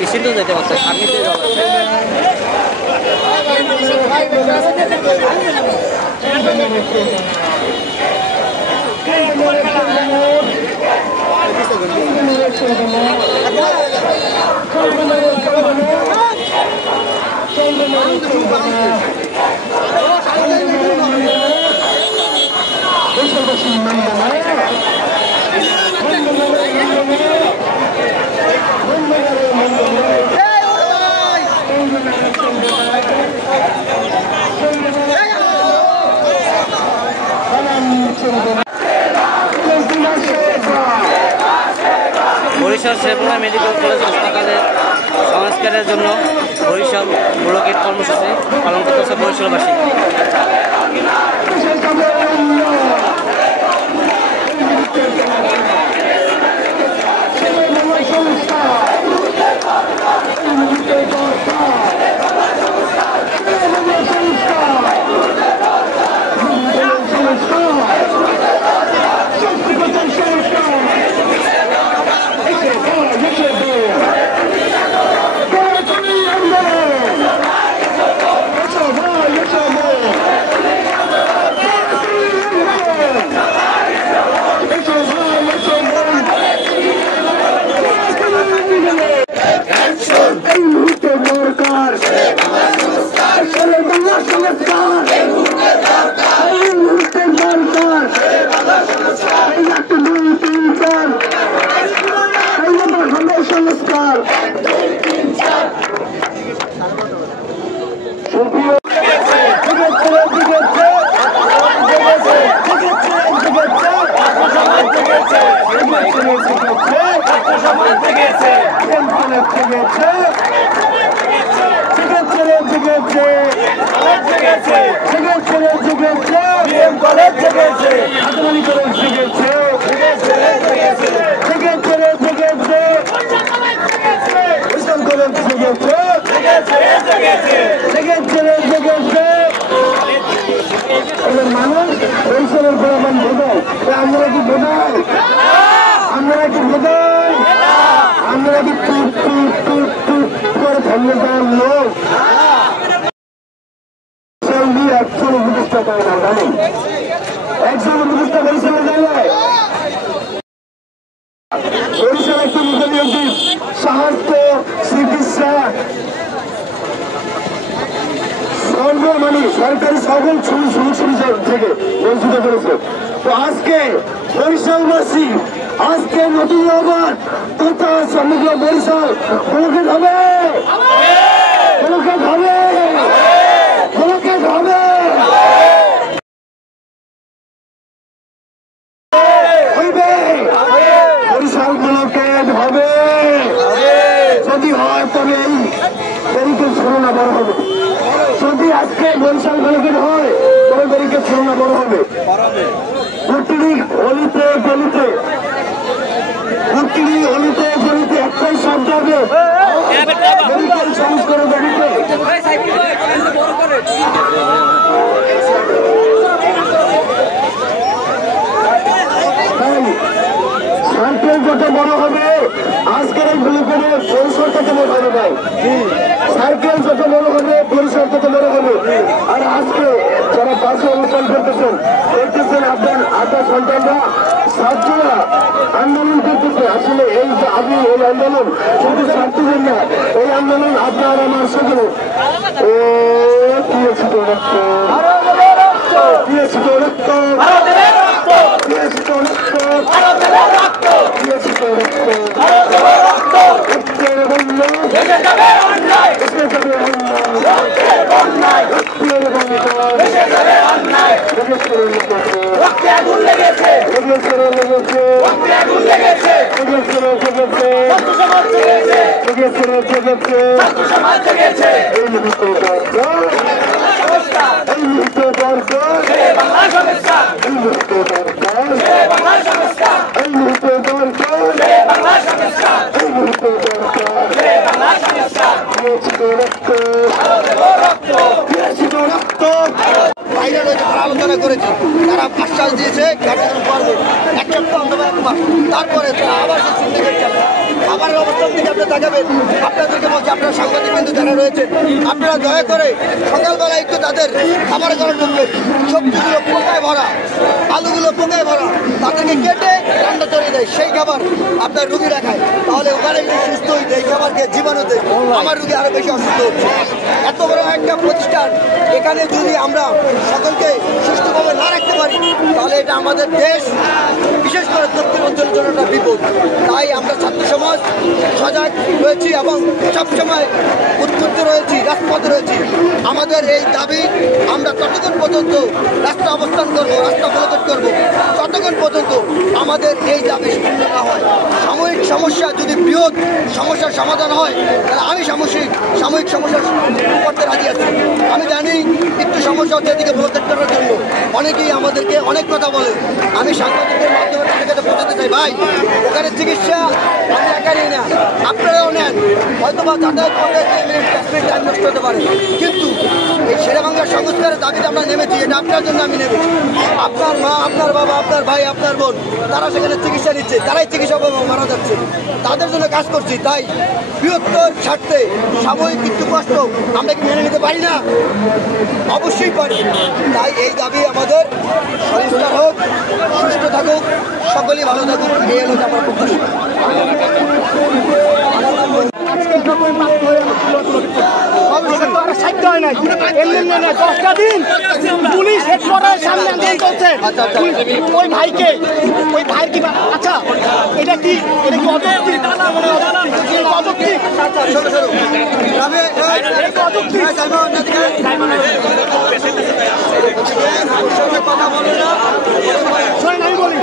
Kisih tuh jadi waktu kami itu Barishal Sherpura medical college হাসপাতালের সংস্কারের জন্য বরিশাল ব্লকের কর্মসূচি পালন করতেছে বরিশালবাসী। সরকারি সকল সুযোগ সুবিধা থেকে বঞ্চিত করেছে। তো আজকে বরিশালবাসী আজকে নতুন আবার তথা সমগ্র বরিশাল পুলকিত হবে, পুলকিত হবে, পুলকিত হবে। বরিশাল পুলকিত হবে। যদি হয় তবে এই ব্যারিকেড ছড়ানো বড় হবে। যদি আজকে বরিশাল ব্যারিকেড হয় তবে ব্যারিকেড ছড়ানো বড় হবে। প্রতিটি অলিতে গলিতে, প্রতিটি অলিতে গলিতে একটাই শব্দ হবে, ব্যারিকেড চেঞ্জ করে ব্যারিকেড। সার্কেল যত বড় হবে আজকের এই ব্যারিকেডের পরিসর তত বড় হবে ভাই। সার্কেল যত বড় হবে পরিসর তত বড় হবে। আর আজকে যারা পাশে অনুষ্ঠান করতেছেন আপনার সন্তানরা ছাত্ররা আন্দোলন করতেছে। আসলে এই যে আপনি এই আন্দোলন শুধু ছাত্রদের না, এই আন্দোলন আপনার আমার সকলে দিয়েছিল রক্ত, দিয়েছিল রক্ত, দিয়েছিল রক্ত, দিয়েছিল রক্ত, রক্তের বন্যা এসে যাবে অন্যায়, এসে যাবে অন্যায়, রক্তের বন্যা এসে যাবে অন্যায়। আলোচনা করেছে, তারা আশ্বাস দিয়েছে কার্যক্রম করবে এক সপ্তাহ অথবা এক মাস, তারপরে তারা আবার সেই সিন্ডিকেট চালাবে। খাবারের অবস্থার দিকে আপনি তাকাবেন, আপনাদেরকে বলছি আপনারা সাংবাদিক কিন্তু যারা রয়েছে আপনারা দয়া করে সকালবেলা একটু তাদের খাবার ঘরে ঢুকবেন। সবজিগুলো পোকায় ভরা, আলুগুলো পোকায় ভরা, তাদেরকে কেটে রান্না চড়িয়ে দেয়, সেই খাবার আপনার রুগীরা খায়। তাহলে ওখানে যদি সুস্থ হইতে এই খাবারকে জীবাণুতে আমার রুগী আরো বেশি অসুস্থ হচ্ছে। এত বড় একটা প্রতিষ্ঠান, এখানে যদি আমরা সকলকে সুস্থভাবে না রাখতে পারি তাহলে এটা আমাদের দেশ, বিশেষ করে দক্ষিণ অঞ্চলের জন্য একটা বিপদ। তাই আমরা ছাত্র সমাজ সজাগ রয়েছি এবং সবসময় উদ্বুদ্ধ রয়েছি, রাজপথে রয়েছি। আমাদের এই দাবি আমরা ততক্ষণ পর্যন্ত রাস্তা অবস্থান করবো, রাস্তা বলবৎ করবো ততক্ষণ পর্যন্ত আমাদের এই দাবি পূর্ণ না হয়। সাময়িক সমস্যা যদি বৃহৎ সমস্যার সমাধান হয় তাহলে আমি সাময়িক সমস্যার করতে রাজি আছি। আমি জানি একটু সমস্যা হচ্ছে এদিকে বলবৎ করার জন্য অনেকেই আমাদেরকে অনেক কথা বলে। আমি সাংবাদিকদের মাধ্যমে তাদের কাছে পৌঁছাতে চাই, ভাই ওখানে চিকিৎসা আমি একারই না, আপনারাও নেন, হয়তো বা যাতায়াত করতে টাইম নষ্ট হতে পারে, কিন্তু এই শেরেবাংলার সংস্কারের দাবিতে আমরা নেমেছি, এটা আপনার জন্য আমি নেমেছি। আপনার মা, আপনার বাবা, আপনার ভাই, আপনার বোন তারা সেখানে চিকিৎসা নিচ্ছে, তারাই চিকিৎসা মারা যাচ্ছে, তাদের জন্য কাজ করছি। তাই বৃহত্তর স্বার্থে সাময়িক একটু কষ্ট আমরা কি মেনে নিতে পারি না? অবশ্যই পারি। তাই এই দাবি আমাদের সংস্কার হোক, সুস্থ থাকুক, সকলেই ভালো থাকুক, এই হলো আমার প্রত্যাশা। পুলিশ সামনে চলছে ওই ভাইকে, ওই ভাইয়ের কি আচ্ছা এটা কি অযৌক্তিক? শোনেন আমি বলি